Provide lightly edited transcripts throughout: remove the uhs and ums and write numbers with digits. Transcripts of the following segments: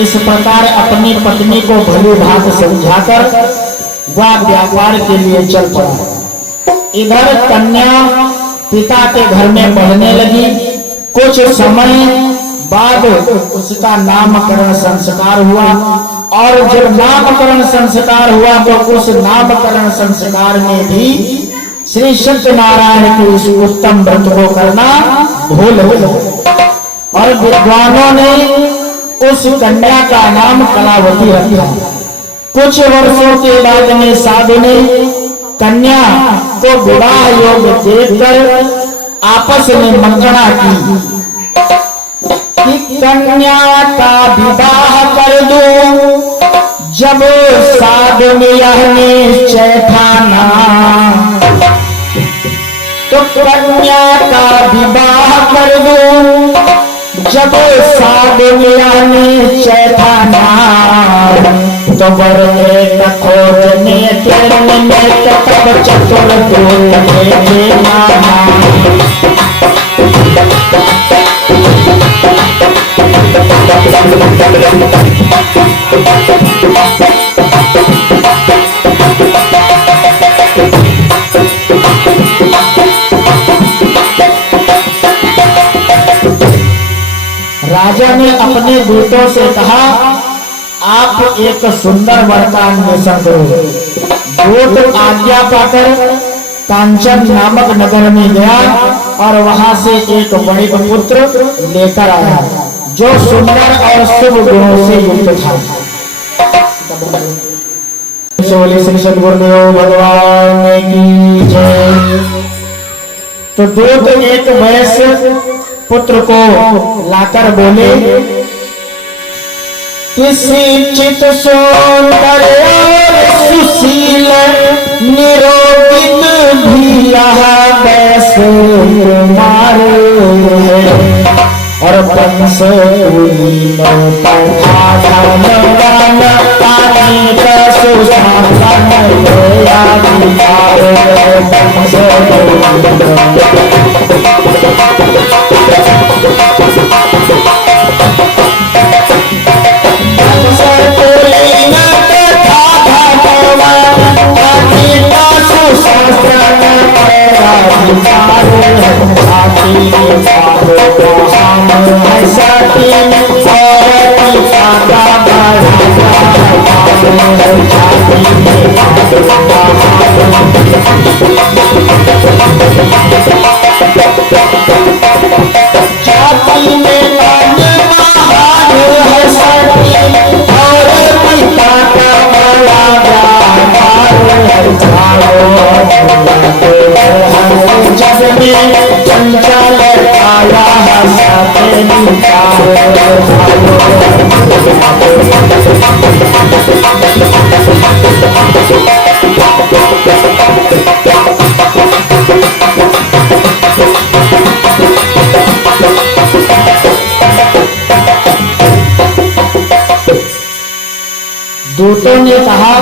इस प्रकार अपनी पत्नी को भली भांति समझाकर वह व्यापार के लिए चल पड़ा। इधर कन्या पिता के घर में पढ़ने लगी। कुछ समय बाद उसका नामकरण संस्कार हुआ और जब नामकरण संस्कार हुआ तो उस नामकरण संस्कार में भी श्री सत्यनारायण के इस उत्तम व्रत को करना भूल हो और विद्वानों ने उस कन्या का नाम कलावती रखा। कुछ वर्षों के बाद में साधु ने कन्या को विवाह योग्य देखकर आपस में मंगना की कि कन्या का विवाह कर दूं। जब साधु ने यह निश्चय ठाना तो कन्या का विवाह कर दूं। जब साधु ने यह निश्चय ठाना तो वर एक खोजने के निमित्त तब चतुर दूत भेजे नाना। राजा ने अपने दूतों से कहा, आप एक सुंदर वर का अन्वेषण करो। दूत आज्ञा पाकर कांचन नामक नगर में गया और वहां से एक वणिक पुत्र लेकर आया जो सुंदर और शुभ गुणों से युक्त था। श्री सद्गुरुदेव भगवान की जय। तो दूत एक वयस्क पुत्र को लाकर बोले, किसी चित सुंदर और सुशील निरोगित भी यहाँ वैसे कुमार है और पंस पानी का सुशासन दूतों ने कहा,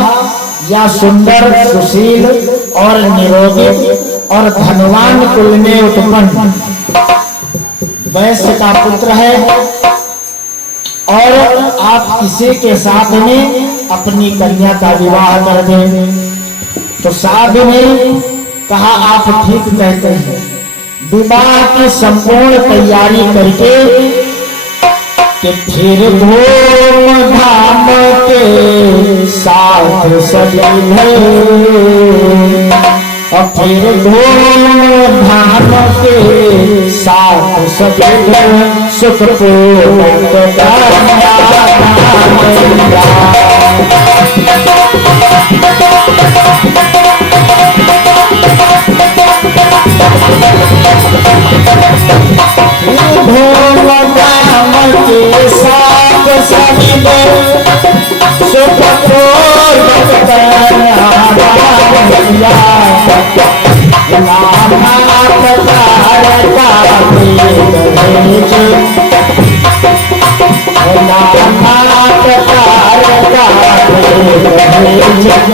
यह सुंदर सुशील और निरोगी और धनवान कुल में उत्पन्न वैश्य का पुत्र है और आप किसी के साथ में अपनी कन्या का विवाह कर दें। तो साधु ने कहा, आप ठीक कहते हैं। विवाह की संपूर्ण तैयारी करके कि फिर धूमधाम के साथ सभी और फिर धूमधाम के साथ सभी सुखपूर्वक के साथ सभी सुखपूर्वक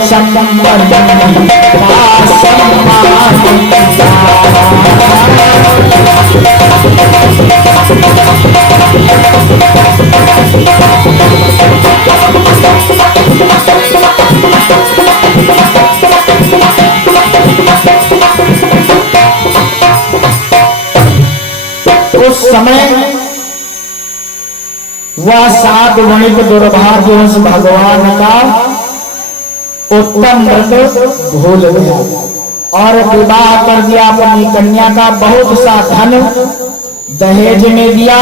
सम्मान उस समय वह 7 वणिक दुर्भाग्यवश भगवान का उत्तम व्रत भूल गया और विवाह कर दिया। अपनी कन्या का बहुत सा धन दहेज में दिया,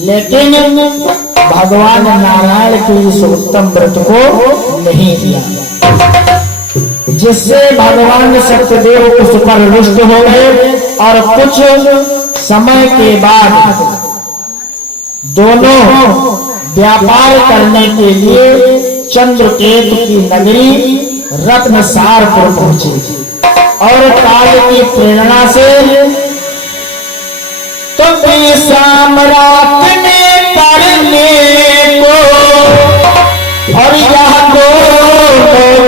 लेकिन भगवान नारायण के इस उत्तम व्रत को नहीं दिया, जिससे भगवान सत्यदेव उस पर रुष्ट हो गए। और कुछ समय के बाद दोनों व्यापार करने के लिए चंद्रकेतु की नगरी रत्नसारपुर पहुंचे और काल की प्रेरणा से तो साम्राट ने करने को और यह दो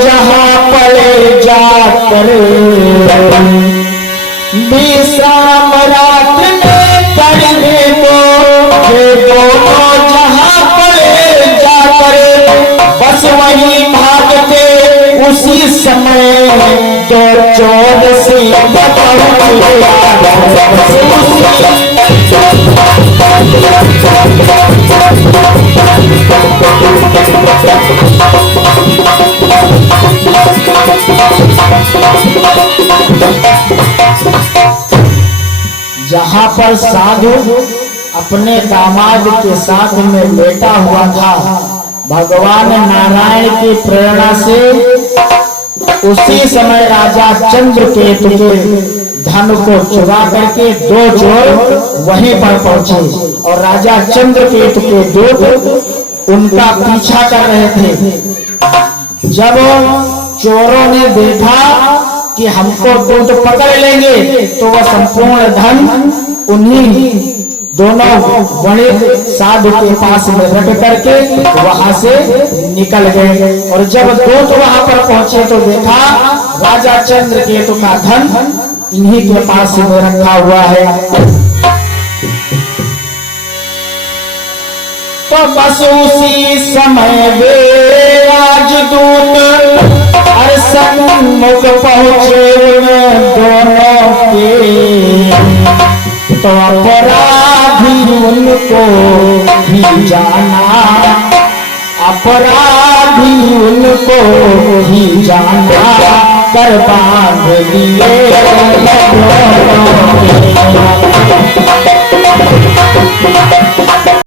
जहां पड़े जाकर साम्राट ने करने को ये दोनों जहां पड़े जाकर बस वही भागते उसी समय तो चोर से जहां पर साधु अपने दामाद के साथ में लेटा हुआ था, भगवान नारायण की प्रेरणा से उसी समय राजा चंद्रकेतु के धन को चुरा करके 2 चोर वहीं पर पहुंचे और राजा चंद्रकेतु के दूत उनका पीछा कर रहे थे। जब चोरों ने देखा कि हमको दूत पकड़ लेंगे, तो वह संपूर्ण धन उन्हीं दोनों वणिक साधु के पास में रख करके वहां से निकल गए। और जब दूत वहां पर पहुंचे तो देखा राजा चंद्रकेतु का धन इन्हीं के पास में रखा हुआ है। तो बस उसी समय वे राजदूत हर सम्मुख पहुंचे दोनों के, तो अपराधी उनको ही जाना, अपराधी उनको ही जाना कर बांध लिए।